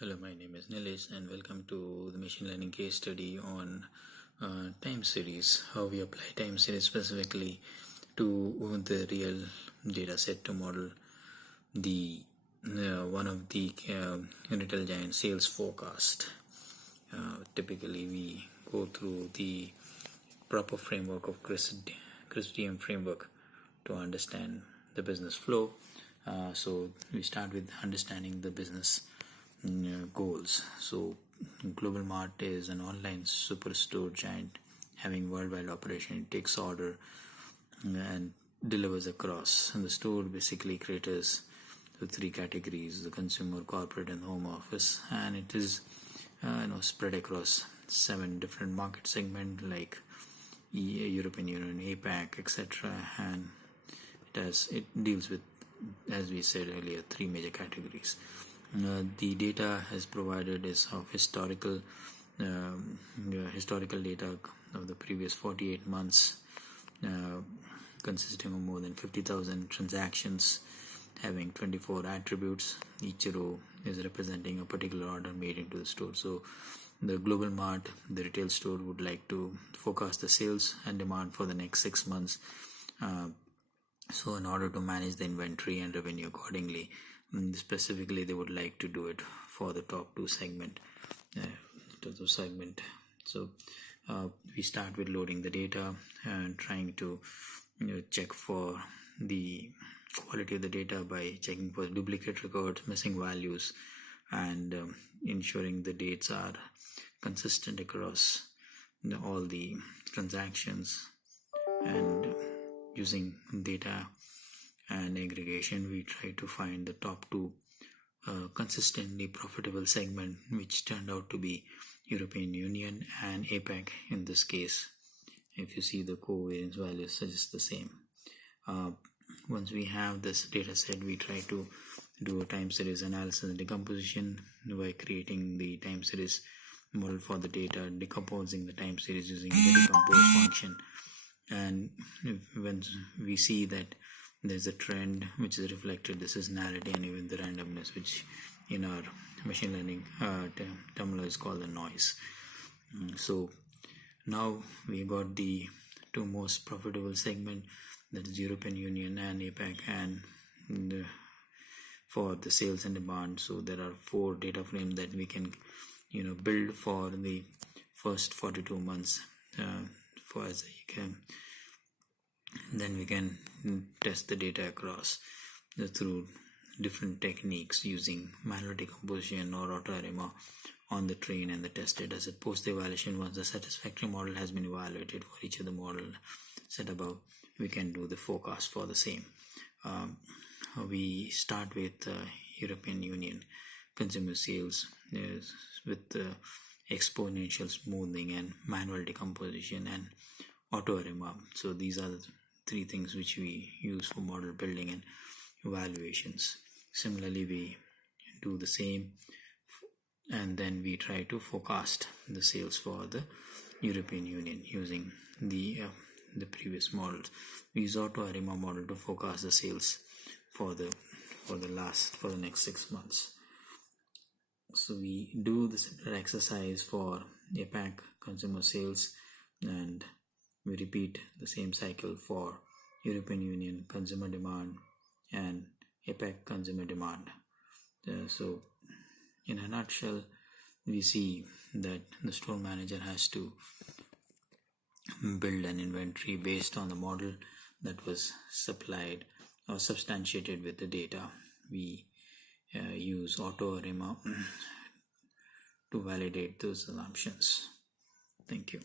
Hello, my name is Nilesh and welcome to the machine learning case study on time series, how we apply time series specifically to the real data set to model the one of the retail giant sales forecast. Typically, we go through the proper framework of CRISP-DM framework to understand the business flow. So we start with understanding the business goals. So Global Mart is an online superstore giant having worldwide operation. It takes order and delivers across. And the store basically caters to three categories: the consumer, corporate, and home office. And it is spread across 7 different market segments like European Union, APAC, etc. And it deals with, as we said earlier, 3 major categories. The data has provided is of historical data of the previous 48 months, consisting of more than 50,000 transactions, having 24 attributes. Each row is representing a particular order made into the store. So the Global Mart, the retail store, would like to forecast the sales and demand for the next 6 months. So in order to manage the inventory and revenue accordingly, specifically they would like to do it for the top 2 segment. So we start with loading the data and trying to check for the quality of the data by checking for duplicate records, missing values, and ensuring the dates are consistent across all the transactions. And using data and aggregation, we try to find the top 2 consistently profitable segment, which turned out to be European Union and APAC in this case. If you see, the covariance values suggest the same. Once we have this data set, we try to do a time series analysis and decomposition by creating the time series model for the data, decomposing the time series using the decompose function. And when we see that there's a trend which is reflected, the seasonality and even the randomness, which in our machine learning terminology is called the noise. So now we got the 2 most profitable segment, that is European Union and APAC, and for the sales and demand. So there are 4 data frames that we can build for the first 42 months then we can test the data across through different techniques using manual decomposition or AutoArima on the train and the test data set. Post the evaluation, once the satisfactory model has been evaluated for each of the model set above, we can do the forecast for the same. We start with European Union consumer sales with exponential smoothing and manual decomposition and AutoArima. So these are the 3 things which we use for model building and evaluations. Similarly, we do the same, and then we try to forecast the sales for the European Union using the previous models. We use AutoArima model to forecast the sales for the next 6 months. So we do the similar exercise for APAC consumer sales, and we repeat the same cycle for European Union consumer demand and APAC consumer demand. So in a nutshell, we see that the store manager has to build an inventory based on the model that was supplied or substantiated with the data. We use AutoArima to validate those assumptions. Thank you.